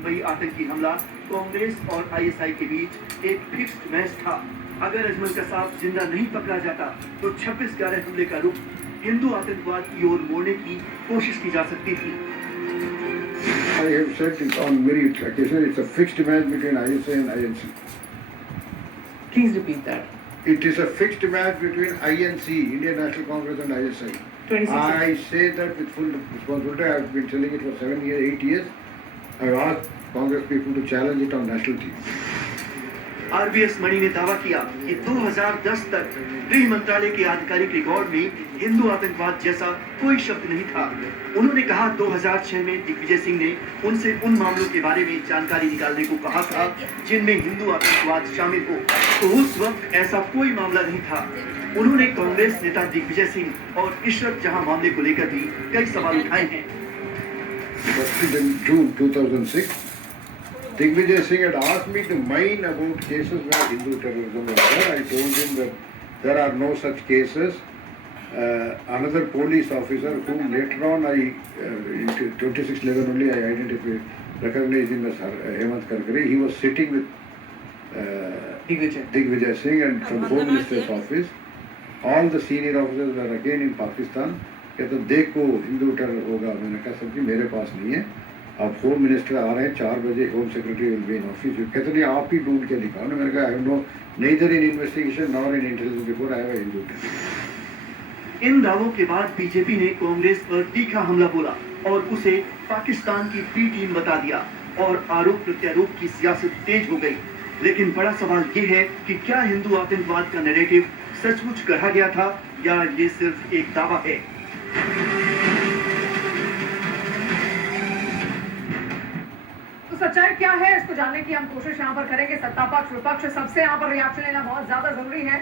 मुंबई आतंकी हमला कांग्रेस और आईएसआई के बीच एक फिक्स्ड मैच था। अगर अजमल कसाब जिंदा नहीं पकड़ा जाता तो 26/11 हमले का रुख हिंदू आतंकवाद की ओर मोड़ने की कोशिश की जा सकती थी। I have said it on many occasions, it's a fixed match between ISI and INC. Please repeat that. It is a fixed match between INC, Indian National Congress, and ISI. 26. I say that with full responsibility. I have been telling it for 7 years, 8 years. I have asked Congress people to challenge it on national TV. RBS Mani ने दावा किया कि 2010 तक गृह मंत्रालय के आधिकारिक record में हिंदू आतंकवाद जैसा कोई शब्द नहीं था। उन्होंने कहा 2006 में दिग्विजय सिंह ने उनसे उन मामलों के बारे में जानकारी निकालने को कहा था जिनमें हिंदू आतंकवाद शामिल हो, तो उस वक्त ऐसा कोई मामला नहीं था। उन्होंने कांग्रेस नेता दिग्विजय सिंह और इशरत जहां मामले को लेकर भी कई सवाल उठाए हैं। In June 2006, Digvijay Singh had asked me to mine about cases where Hindu terrorism was there. I told him that there are no such cases. Another police officer whom later on in 2611 only I identified, recognized him as Hemant Karkare. He was sitting with Digvijay Singh and from Home Minister's office. All the senior officers were again in Pakistan. कहते देखो Hindu terror होगा। मैंने कहा sir जी मेरे पास नहीं है, आप home minister आ रहे हैं 4 बजे, home secretary will be in office. कहते नहीं आप ही ढूंढ के दिखाओ ना। मैंने कहा I have no neither in investigation nor in intelligence report I have a Hindu terror. इन दावों के बाद बीजेपी ने कांग्रेस पर तीखा हमला बोला और उसे पाकिस्तान की बी टीम बता दिया और आरोप प्रत्यारोप की सियासत तेज हो गई। लेकिन बड़ा सवाल ये है कि क्या हिंदू आतंकवाद का नैरेटिव सचमुच गढ़ा गया था या ये सिर्फ एक दावा है। तो सच्चाई क्या है इसको जानने की हम कोशिश यहाँ पर करेंगे। सत्ता पक्ष विपक्ष सबसे यहाँ पर रिएक्शन लेना बहुत ज्यादा जरूरी है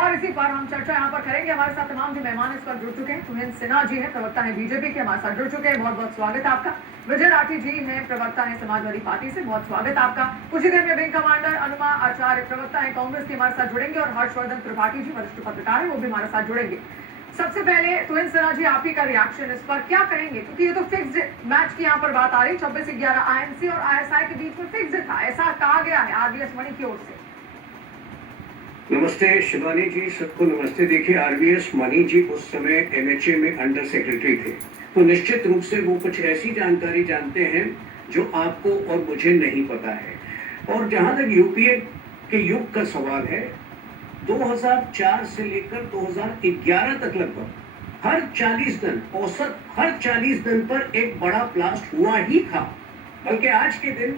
और इसी पर हम चर्चा यहाँ पर करेंगे। हमारे साथ तमाम जो मेहमान इस पर जुड़ चुके हैं, तुहिन सिन्हा जी हैं, प्रवक्ता है बीजेपी के, हमारे साथ जुड़ चुके हैं, बहुत बहुत स्वागत है आपका। विजय राठी जी हैं, प्रवक्ता है समाजवादी पार्टी से, बहुत स्वागत आपका। कुछ ही देर में विंग कमांडर अनुमा आचार्य, प्रवक्ता है कांग्रेस के, हमारे साथ जुड़ेंगे और हर्षवर्धन त्रिपाठी जी, वरिष्ठ पत्रकार है, वो भी हमारे साथ जुड़ेंगे। सबसे पहले तुहिन सिन्हा जी, आप ही का रिएक्शन इस पर क्या कहेंगे, क्योंकि ये तो फिक्स्ड मैच की यहाँ पर बात आ रही, 26/11 आईएनसी और आईएसआई के बीच में फिक्स्ड था, ऐसा कहा गया है आरबीएस मणि की ओर से। नमस्ते शिवानी जी, सबको नमस्ते। देखिए आरबीएस मणि जी उस समय एमएचए में अंडर सेक्रेटरी थे, तो निश्चित रूप से वो कुछ ऐसी जानकारी जानते हैं जो आपको और मुझे नहीं पता है। और जहां तक यूपीए के युग का सवाल है, 2004 से लेकर 2011 तक लगभग हर 40 दिन, औसत हर 40 दिन पर एक बड़ा ब्लास्ट हुआ ही था। बल्कि आज के दिन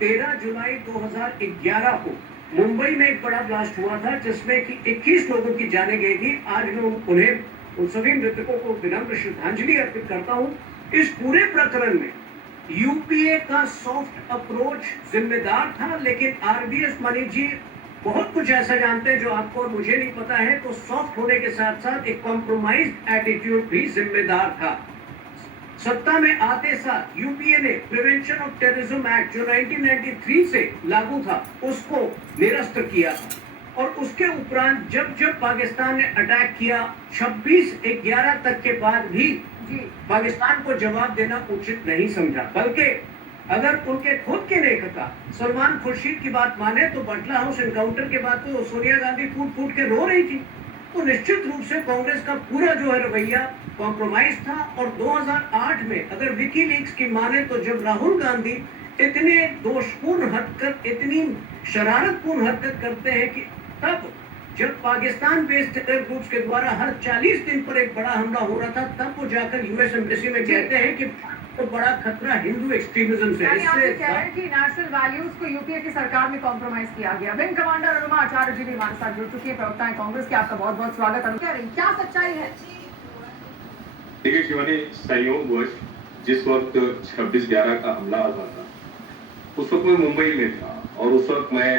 13 जुलाई 2011 को मुंबई में एक बड़ा ब्लास्ट हुआ था जिसमें कि 21 लोगों की जानें गई थी। आज मैं उन्हें, उन सभी मृतकों को विनम्र श्रद्धांजलि अर्पित करता हूं। इस पूरे प्रकरण में यूपीए का सॉफ्ट अप्रोच जिम्मेदार था, लेकिन आरबीएस मणि जी बहुत कुछ ऐसा जानते हैं जो आपको और मुझे नहीं पता है। तो सॉफ्ट होने के साथ साथ एक कॉम्प्रोमाइज्ड एटीट्यूड भी जिम्मेदार था। सत्ता में आते साथ यूपीए ने प्रिवेंशन ऑफ टेररिज्म एक्ट जो 1993 से लागू था उसको निरस्त किया था। और उसके उपरांत जब जब पाकिस्तान ने अटैक किया 26/11 तक के बाद भी पाकिस्तान को जवाब देना उचित नहीं समझा। बल्कि अगर उनके खुद के नेता सलमान खुर्शीद की बात माने तो बटला हाउस एनकाउंटर के बाद तो सोनिया गांधी फूट फूट के रो रही थी। तो निश्चित रूप से कांग्रेस का पूरा जो है रवैया कॉम्प्रोमाइज था। और 2008 में अगर विकीलीक्स की माने तो जब राहुल गांधी इतने दोषपूर्ण हरकत, इतनी शरारतपूर्ण हरकत करते हैं कि तब जब पाकिस्तान बेस्ड टेरर ग्रुप्स के द्वारा हर 40 दिन पर एक बड़ा हमला हो रहा था, तब वो जाकर यूएस एम्बेसी में कहते हैं कि तो बड़ा खतरा हिंदू एक्सट्रीमिज्म से। इससे कह रहे हैं कि नेशनल वैल्यूज को यूपीए की सरकार में कॉम्प्रोमाइज किया गया। विंग कमांडर अनुमा आचार्य जी भी हमारे साथ जुड़ चुकी है, प्रवक्ता है कांग्रेस के, आपका बहुत बहुत स्वागत। क्या सच्चाई है? देखिए शिवानी, संयोगवश जिस वक्त 26/11 का हमला हुआ था उस वक्त मैं मुंबई में था और उस वक्त मैं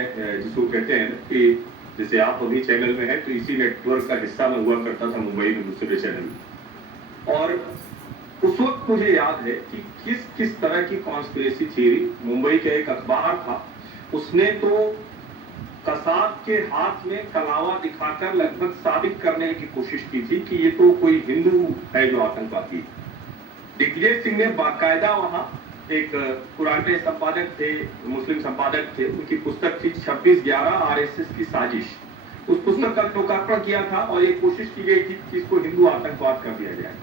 जिसको कहते हैं कि जैसे आप अभी चैनल में है तो इसी नेटवर्क का हिस्सा में हुआ करता था मुंबई में दूसरे चैनल। और उस वक्त मुझे याद है कि किस किस तरह की कॉन्स्पिरेसी थियरी मुंबई का एक अखबार था, उसने तो कसाब के हाथ में कलावा दिखाकर लगभग साबित करने की कोशिश की थी कि ये तो कोई हिंदू है जो आतंकवादी। दिग्विजय सिंह ने बाकायदा वहां एक पुराने संपादक थे, मुस्लिम संपादक थे, उनकी पुस्तक थी 26/11 आरएसएस की साजिश। उस पुस्तक का लोकार्पण किया था और ये कोशिश की गई थी कि इसको हिंदू आतंकवाद कर दिया जाए।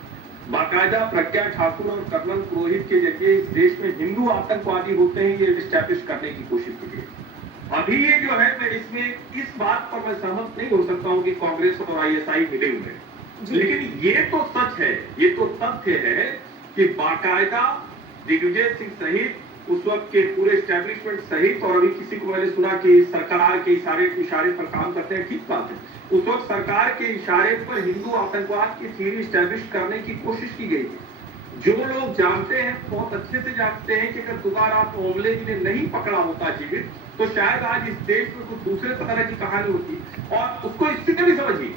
बाकायदा प्रज्ञा ठाकुर और कर्नल पुरोहित के जरिए इस देश में हिंदू आतंकवादी होते हैं ये स्टैब्लिश करने की कोशिश की गई। अभी ये जो है, मैं इसमें इस बात पर मैं सहमत नहीं हो सकता हूं कि कांग्रेस और आईएसआई मिले हुए हैं, लेकिन ये तो सच है, ये तो तथ्य है कि बाकायदा दिग्विजय सिंह सहित उस वक्त के पूरे स्टैब्लिशमेंट सहित, और अभी किसी को मैंने सुना कि सरकार के इशारे पर काम करते हैं, ठीक बात है। उस वक्त सरकार के इशारे पर हिंदू आतंकवाद की थ्योरी स्टैब्लिश करने की कोशिश की गई थी। जो लोग जानते हैं, बहुत अच्छे से जानते हैं कि अगर दोबारा ओमले जी ने नहीं पकड़ा होता जीवित, तो शायद आज इस देश में कुछ दूसरे तरह की कहानी होती। और उसको इससे भी समझिए,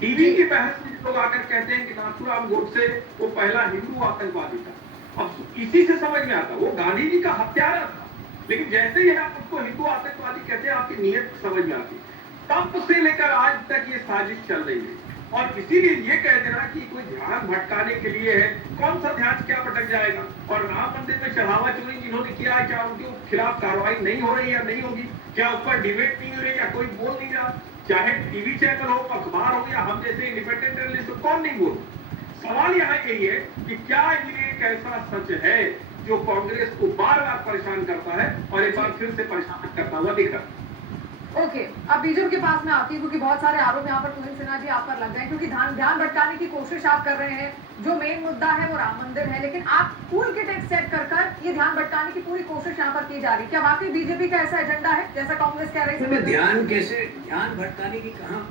टीवी की बहस में लोग आकर कहते हैं कि नाथूराम गोडसे वो पहला हिंदू आतंकवादी था। अब इसी से समझ में आता, वो गांधी जी का हत्यारा था, लेकिन जैसे ही आप उसको हिंदू आतंकवादी कहते हैं, आपकी नीयत समझ में आती। तब से लेकर आज तक ये साजिश चल रही है, और इसीलिए ये कह देना कि कोई ध्यान भटकाने के लिए है, कौन सा ध्यान क्या भटक जाएगा। और राम मंदिर में चढ़ावा चोरी जिन्होंने किया है, क्या उनके खिलाफ कार्रवाई नहीं हो रही या नहीं होगी? क्या उस पर डिबेट नहीं हो रही या कोई बोल नहीं रहा? चाहे टीवी चैनल हो, अखबार हो, या हम जैसे इंडिपेंडेंट जर्नलिस्ट हो, कौन नहीं बोल? सवाल यहाँ यही है कि क्या ये एक ऐसा सच है जो कांग्रेस को बार बार परेशान करता है और एक बार फिर से परेशान करता हुआ दिख रहा है। ओके, अब बीजेपी के पास में आती हूँ, क्योंकि बहुत सारे आरोप यहाँ पर तुहिन सिन्हा जी आप पर लग गए, क्योंकि ध्यान भटकाने की कोशिश आप कर रहे हैं। जो मेन मुद्दा है वो राम मंदिर है, लेकिन आप कूल किट एक सेट कर ये ध्यान भटकाने की पूरी कोशिश यहाँ पर की जा रही है। क्या वाकई बीजेपी का ऐसा एजेंडा है जैसा कांग्रेस कह रही है? ध्यान भटकाने की कहाँ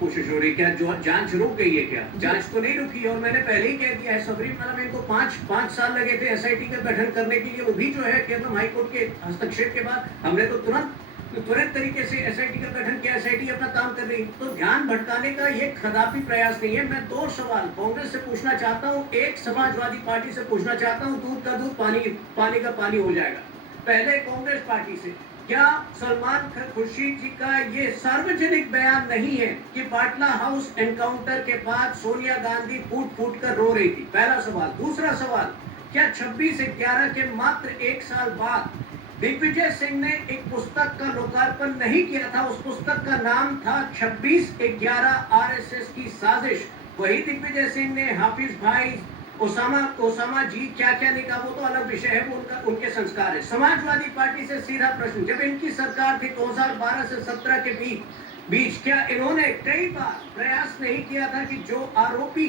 कोशिश हो रही? क्या जो जांच रुक गई है? क्या जांच तो नहीं रुकी? और मैंने पहले ही कह दिया है, सबरीमाला में इनको पांच साल लगे थे एसआईटी का गठन करने के लिए, वो भी जो है केवल हाईकोर्ट के हस्तक्षेप के बाद हमने तो तुरंत तरीके से एसआईटी का गठन किया, एसआईटी अपना काम कर रही। तो ध्यान भटकाने का ये कदापि प्रयास नहीं है। मैं 2 सवाल कांग्रेस से पूछना चाहता हूँ, एक समाजवादी पार्टी से पूछना चाहता हूँ, दूध का दूध पानी का पानी हो जाएगा। पहले कांग्रेस पार्टी से, क्या सलमान खुर्शीद जी का ये सार्वजनिक बयान नहीं है कि बाटला हाउस एनकाउंटर के बाद सोनिया गांधी फूट कर रो रही थी? पहला सवाल। दूसरा सवाल, क्या 26/11 के मात्र 1 साल बाद दिग्विजय सिंह ने एक पुस्तक का लोकार्पण नहीं किया था? उस पुस्तक का नाम था 26/11 आरएसएस की साजिश। वही दिग्विजय सिंह ने हाफिज भाई, ओसामा जी क्या नहीं कहा, वो तो अलग विषय है, वो उनके संस्कार है। समाजवादी पार्टी से सीधा प्रश्न, जब इनकी सरकार थी 2012 से 17 के बीच क्या इन्होंने कई बार प्रयास नहीं किया था कि जो आरोपी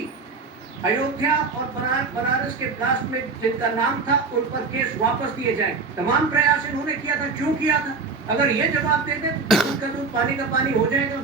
अयोध्या और बनारस के ब्लास्ट में जिनका नाम था उन पर केस वापस दिए जाए? तमाम प्रयास इन्होंने किया था। क्यों किया था? अगर ये जवाब दे दे तो दूध का दूध पानी का पानी हो जाएगा।